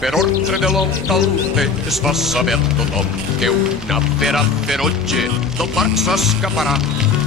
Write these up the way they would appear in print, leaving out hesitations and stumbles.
Per ordre de l'alcalde es va saber tothom que una fera ferotge del parc s'escaparà.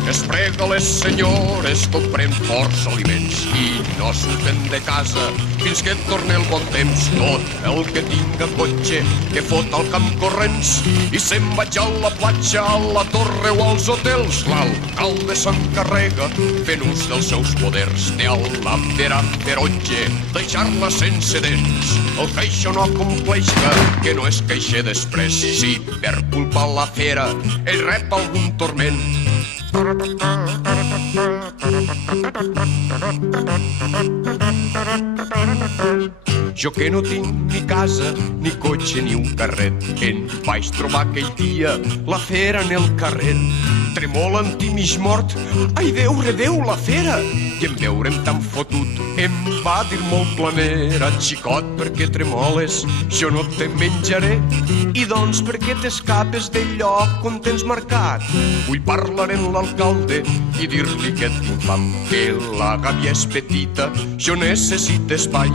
Es prega a les senyores, comprem forts aliments i no surten de casa fins que torni el bon temps. Tot el que tinga cotxe que fot al camp corrents i se'n vaig a la platja, a la torre o als hotels. L'alcalde s'encarrega fent ús dels seus poders de a la fera ferotge deixar-la sense dents. El que això no compleixca, que no es queixe després, si per culpa la fera ell rep algun torment. Jo que no tinc ni casa, ni cotxe, ni un carret, em vaig trobar aquell dia la fera en el carrer. Tremolant i mig mort, ai veure Déu la fera, i en veure'm tan fotut em va dir molt planera: xicot, per què tremoles? Jo no te menjaré. I doncs per què t'escapes del lloc on tens marcat? Vull parlar amb l'alcalde i dir-li que tinc fam, que la gàbia és petita, jo necessito espai.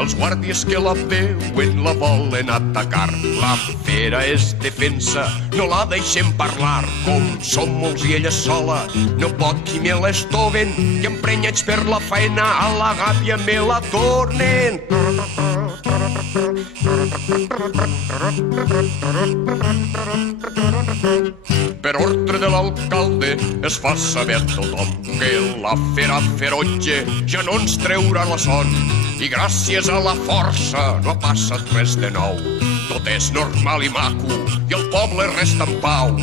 Els guàrdies que la veuen la volen atacar. La fera és defensa, no la deixem parlar. Com som molts i ella sola, no pot qui me l'estoven, i emprenyats per la faena a la gàbia me la tornen. Per ordre de l'alcalde es fa saber a tothom que la fera ferotge ja no ens treurà la son. I gràcies a la força no ha passat res de nou. Tot és normal i maco i el poble resta en pau.